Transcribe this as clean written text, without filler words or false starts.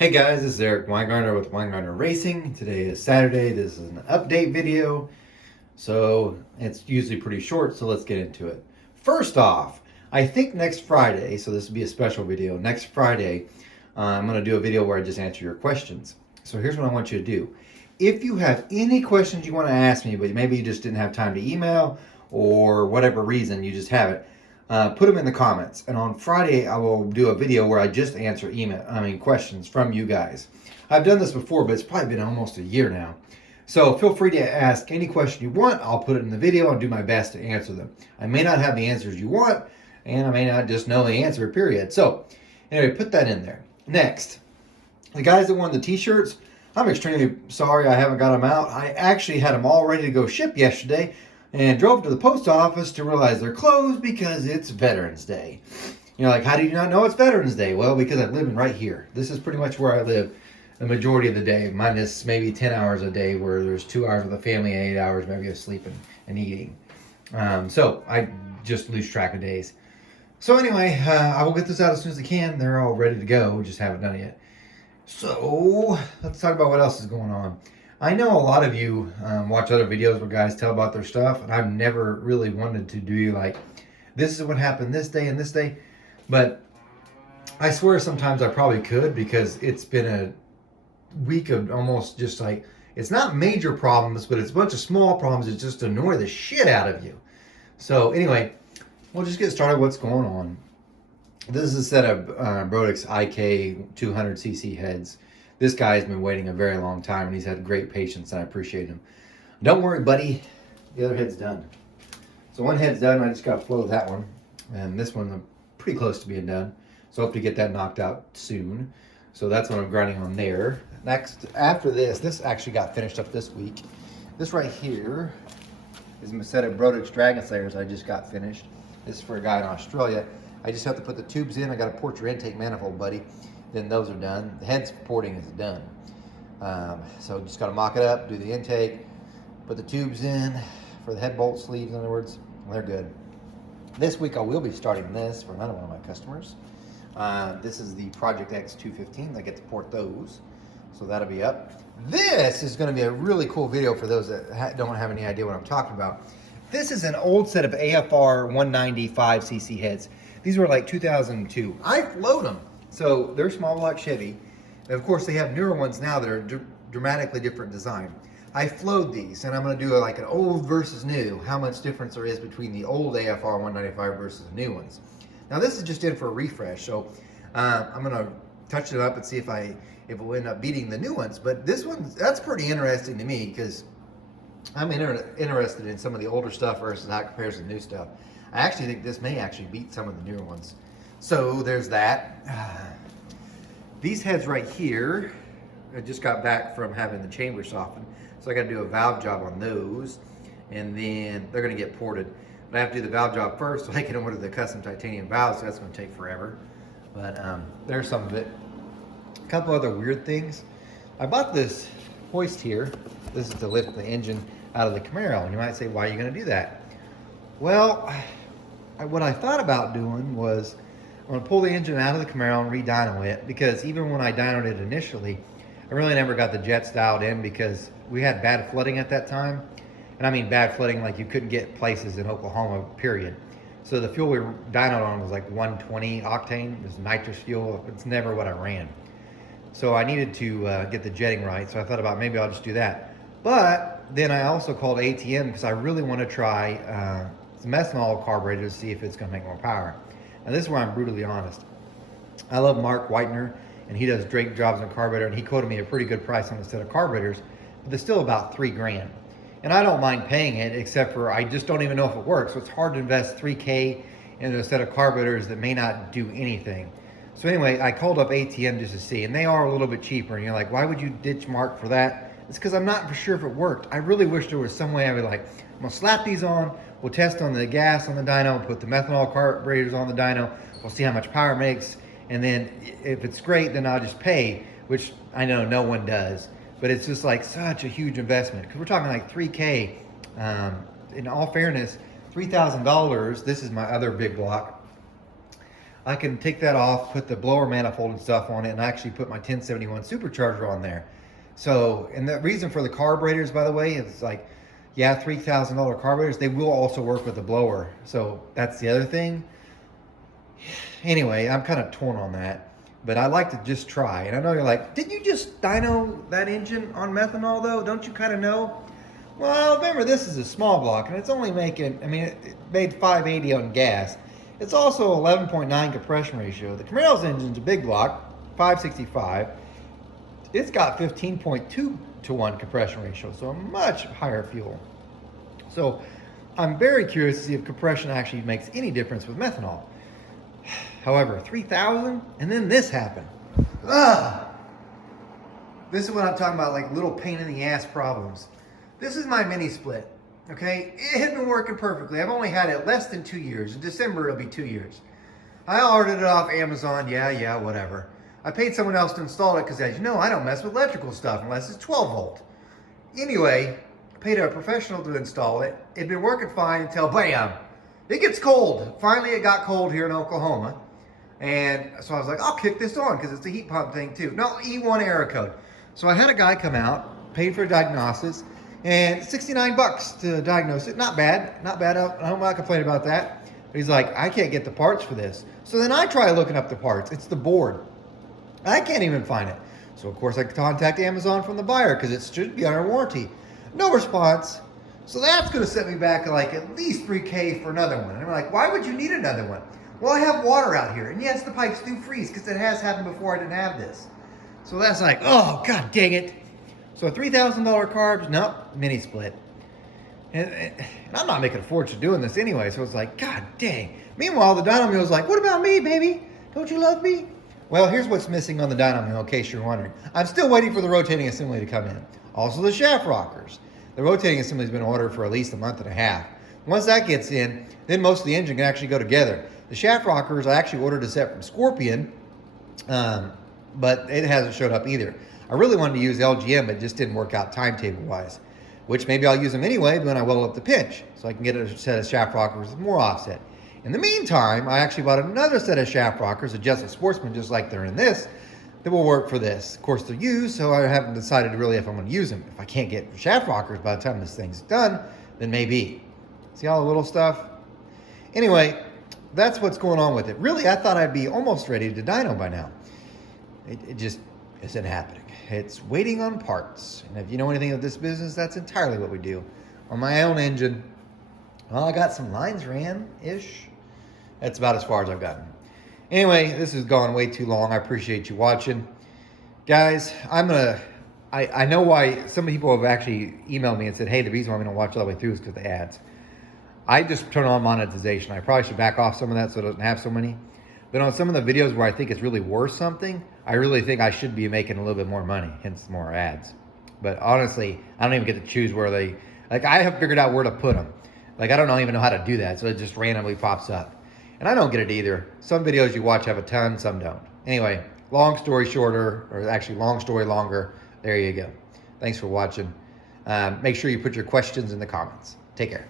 Hey guys, this is Eric Weingartner with Weingartner Racing. Today is Saturday. This is an update video. So it's usually pretty short, so let's get into it. First off, I think next Friday, so this will be a special video, next Friday, I'm going to do a video where I just answer your questions. So here's what I want you to do. If you have any questions you want to ask me, but maybe you just didn't have time to email or whatever reason you just haven't, put them in the comments. And on Friday, I will do a video where I just answer questions from you guys. I've done this before, but it's probably been almost a year now. So feel free to ask any question you want. I'll put it in the video and do my best to answer them. I may not have the answers you want, and I may not just know the answer, period. So anyway, put that in there. Next, the guys that won the t-shirts, I'm extremely sorry I haven't got them out. I actually had them all ready to go ship yesterday and drove to the post office to realize they're closed because it's Veterans Day. You're like, how do you not know it's Veterans Day? Well, because I'm living right here. This is pretty much where I live the majority of the day, minus maybe 10 hours a day where there's 2 hours with the family and 8 hours maybe of sleeping and eating. So I just lose track of days. So anyway, I will get this out as soon as I can. They're all ready to go. We just haven't done it yet. So let's talk about what else is going on. I know a lot of you watch other videos where guys tell about their stuff, and I've never really wanted to do like, this is what happened this day and this day. But I swear sometimes I probably could, because it's been a week of almost just like, it's not major problems, but it's a bunch of small problems that just annoy the shit out of you. So anyway, we'll just get started what's going on. This is a set of Brodix IK 200cc heads. This guy's been waiting a very long time, and he's had great patience, and I appreciate him. Don't worry, buddy. The other head's done. So one head's done. I just got to flow that one. And this one's pretty close to being done. So I hope to get that knocked out soon. So that's what I'm grinding on there. Next, after this actually got finished up this week. This right here is a set of Brodix Dragon Slayers I just got finished. This is for a guy in Australia. I just have to put the tubes in. I got to port your intake manifold, buddy. Then those are done. The head porting is done. So just got to mock it up, do the intake, put the tubes in for the head bolt sleeves, in other words, and they're good. This week I will be starting this for another one of my customers. This is the Project X 215. I get to port those. So that'll be up. This is going to be a really cool video for those that don't have any idea what I'm talking about. This is an old set of AFR 195cc heads. These were like 2002. I float them. So they're small block Chevy. And of course, they have newer ones now that are dramatically different design. I flowed these, and I'm going to do like an old versus new, how much difference there is between the old AFR 195 versus the new ones. Now this is just in for a refresh, so I'm going to touch it up and see if it will end up beating the new ones. But this one, that's pretty interesting to me, because I'm interested in some of the older stuff versus how it compares to the new stuff. I actually think this may actually beat some of the newer ones. So there's that. These heads right here, I just got back from having the chamber softened, so I got to do a valve job on those, and then they're going to get ported. But I have to do the valve job first so I can order the custom titanium valves, so that's going to take forever. But there's some of it. A couple other weird things. I bought this hoist here. This is to lift the engine out of the Camaro, and you might say, why are you going to do that? Well, what I thought about doing was, I'm going to pull the engine out of the Camaro and re-dyno it, because even when I dynoed it initially, I really never got the jets dialed in because we had bad flooding at that time. And I mean bad flooding like you couldn't get places in Oklahoma, period. So the fuel we dynoed on was like 120 octane. It was nitrous fuel. It's never what I ran. So I needed to get the jetting right. So I thought about maybe I'll just do that. But then I also called ATM because I really want to try some methanol carburetor to see if it's going to make more power. Now this is where I'm brutally honest. I love Mark Whitener, and he does Drake jobs on carburetor, and he quoted me a pretty good price on a set of carburetors, but they're still about $3,000. And I don't mind paying it, except for I just don't even know if it works. So it's hard to invest $3,000 into a set of carburetors that may not do anything. So anyway, I called up ATM just to see, and they are a little bit cheaper. And you're like, why would you ditch Mark for that? It's because I'm not for sure if it worked. I really wish there was some way I would like, I'm gonna slap these on, we'll test on the gas on the dyno, put the methanol carburetors on the dyno, we'll see how much power it makes, and then if it's great, then I'll just pay, which I know no one does. But it's just like such a huge investment, because we're talking like $3,000. In all fairness, $3,000, this is my other big block. I can take that off, put the blower manifold and stuff on it, and actually put my 1071 supercharger on there. So, and the reason for the carburetors, by the way, is like, yeah, $3,000 carburetors, they will also work with the blower. So that's the other thing. Anyway, I'm kind of torn on that, but I like to just try. And I know you're like, did you just dyno that engine on methanol though? Don't you kind of know? Well, remember, this is a small block and it's only making, I mean, it made 580 on gas. It's also 11.9 compression ratio. The Camaro's engine's a big block, 565. It's got 15.2 to 1 compression ratio, so a much higher fuel. So I'm very curious to see if compression actually makes any difference with methanol. However, 3,000, and then this happened. Ugh. This is what I'm talking about, like little pain in the ass problems. This is my mini split, okay? It had been working perfectly. I've only had it less than 2 years. In December, it'll be 2 years. I ordered it off Amazon, yeah, whatever. I paid someone else to install it because, as you know, I don't mess with electrical stuff unless it's 12 volt. Anyway, I paid a professional to install it. It'd been working fine until, bam, it gets cold. Finally, it got cold here in Oklahoma. And so I was like, I'll kick this on because it's a heat pump thing too. No, E1 error code. So I had a guy come out, paid for a diagnosis, and 69 bucks to diagnose it. Not bad, not bad. I'm not complaining about that. But he's like, I can't get the parts for this. So then I try looking up the parts. It's the board. I can't even find it. So of course I contact Amazon from the buyer because it should be under warranty. No response. So that's going to set me back like at least $3K for another one. And I'm like, why would you need another one? Well, I have water out here. And yes, the pipes do freeze because it has happened before I didn't have this. So that's like, oh, God dang it. So $3,000 carbs, nope, mini split. And I'm not making a fortune doing this anyway. So it's like, God dang. Meanwhile, the dyno mill was like, what about me, baby? Don't you love me? Well, here's what's missing on the dyno mill, in case you're wondering. I'm still waiting for the rotating assembly to come in. Also the shaft rockers. The rotating assembly's been ordered for at least a month and a half. Once that gets in, then most of the engine can actually go together. The shaft rockers, I actually ordered a set from Scorpion, but it hasn't showed up either. I really wanted to use LGM, but it just didn't work out timetable-wise, which maybe I'll use them anyway, but then I will up the pinch, so I can get a set of shaft rockers with more offset. In the meantime, I actually bought another set of shaft rockers, adjusted Sportsman, just like they're in this, that will work for this. Of course, they're used, so I haven't decided really if I'm going to use them. If I can't get shaft rockers by the time this thing's done, then maybe. See all the little stuff? Anyway, that's what's going on with it. Really, I thought I'd be almost ready to dyno by now. It just isn't happening. It's waiting on parts. And if you know anything of this business, that's entirely what we do. On my own engine, well, I got some lines ran-ish. That's about as far as I've gotten. Anyway, this has gone way too long. I appreciate you watching. Guys, I know why some people have actually emailed me and said, hey, the reason why we don't watch all the way through is because of the ads. I just turn on monetization. I probably should back off some of that so it doesn't have so many. But on some of the videos where I think it's really worth something, I really think I should be making a little bit more money, hence more ads. But honestly, I don't even get to choose where they, like I have figured out where to put them. Like I don't even know how to do that, so it just randomly pops up. And I don't get it either. Some videos you watch have a ton, some don't. Anyway, long story shorter, or actually long story longer, there you go. Thanks for watching. Make sure you put your questions in the comments. Take care.